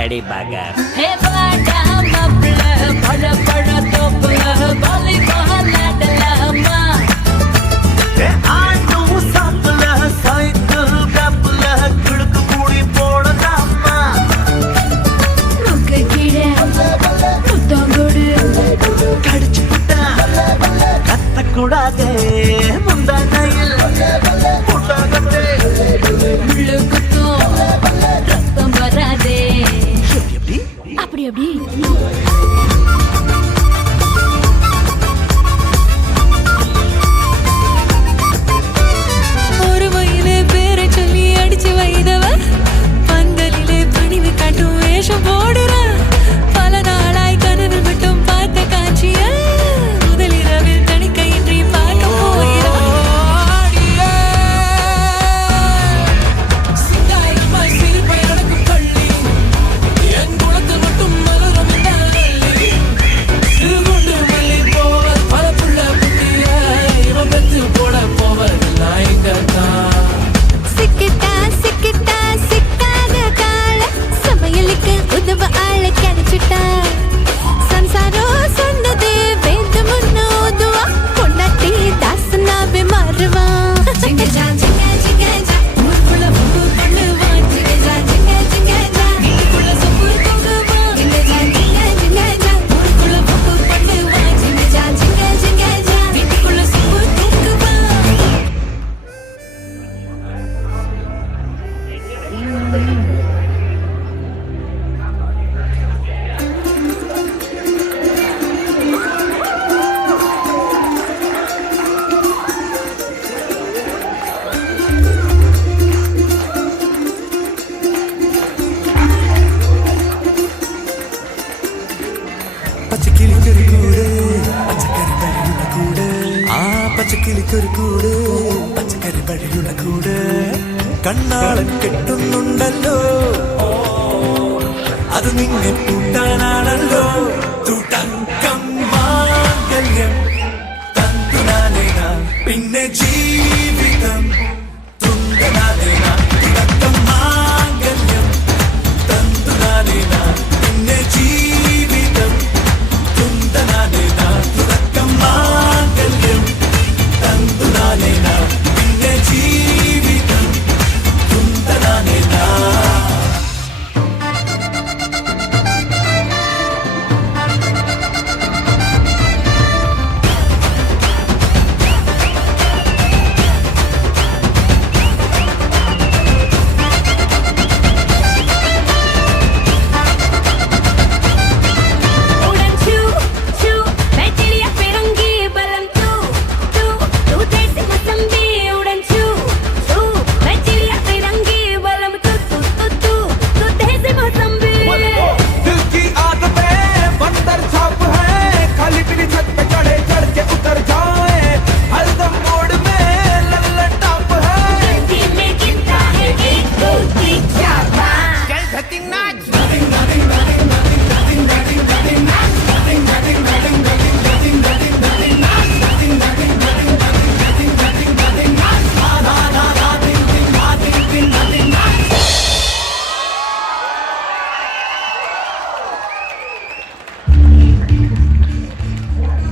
ready बगर हे बाटा मपला बड़ा बड़ा तोपला वॉलीबॉल लडलामा हे आटू सापला सायकल कापला कुडक पुडी पोडलामा रुक गिडे मुत्तंगोडे कडिचु पुट्टा कत्त कुडादे मुंदानैल पुट्टागट्टे मुल्लु कुत्तो रक्तम वरादे அப்படி அப்படி ஒரு வயலே பேரை சொல்லி அடிச்சு வைதவ பந்தலிலே பணிவு காட்டும் வேஷம் போடுற பல நாளாய் கனவில் மட்டும் பார்த்த காட்சிய முதலிரவில் தணிக்கையின்றி பார்க்க போயிரா சிங்காரமாய் சிரிப்பை அடக்கும் கள்ளி என் குணத்தில் மட்டும் மலரும் சிறுகுண்டு மல்லி போவது பல புள்ள புட்டிய இவன் பெத்து போட போவதில்லை இங்கத்தான் சிக்கிட்டா சிக்கிட்டா சிக்காத கால சமையலுக்கு உதவ ஆள கிடைச்சிட்டா சம்சாரம் சொன்னதே வேந்து முன்னோதுவா பொண்டாட்டி தாசனாவே மாறுவா ஜிங்க ஜா ஜிங்க ஜிங்க ஜா ஊருக்குள்ள புது பண்ணுவா ஜிங்க ஜா ஜிங்க ஜிங்க ஜா வீட்டுக்குள்ள சொப்பு தூங்குவா ஜிங்க ஜா ஜிங்க ஜிங்க ஜா ஊருக்குள்ள புது பண்ணுவா ஜிங்க ஜா ஜிங்க ஜிங்க ஜா வீட்டுக்குள்ள சொப்பு தூங்குவா പച്ചക്കിളിക്കൊരു കൂട് പച്ചക്കറി വഴിയുള്ള കൂട് ആ പച്ചക്കിളിക്കൊരു കൂട് പച്ചക്കറി വഴിയുള്ള കൂട് കണ്ണാളൻ കെട്ടുന്നുണ്ടല്ലോ അത് നിന്നെ പൂട്ടാനാണല്ലോ തുടക്കം മാംഗല്യം തന്തുനാനേന പിന്നെ ജീവിതം തുങ്കനാനേന തുടക്കം മാംഗല്യം തന്തുനാനേന പിന്നെ ജീവിതം തുന്തനാനേന തുടക്കം മാംഗല്യം തന്തുനാനേന പിന്നെ ജീവിതം തുന്തനാനേന उड़न छू छू मैं चिड़िया फिरूंगी बलम तू तू तू जैसे मौसम्बी उड़न छू छू मैं चिड़िया फिरूंगी बलम तू तू तू तू तू जैसे मौसम्बी दिल की आदतें बंदर छाप है खाली पीली छत पे चढ़े चढ़ के उतर जाए हरदम मोड़ में लल्लन टाप है गली में गिरता है एक दो तीन चार पाँच चल धतिंग नाच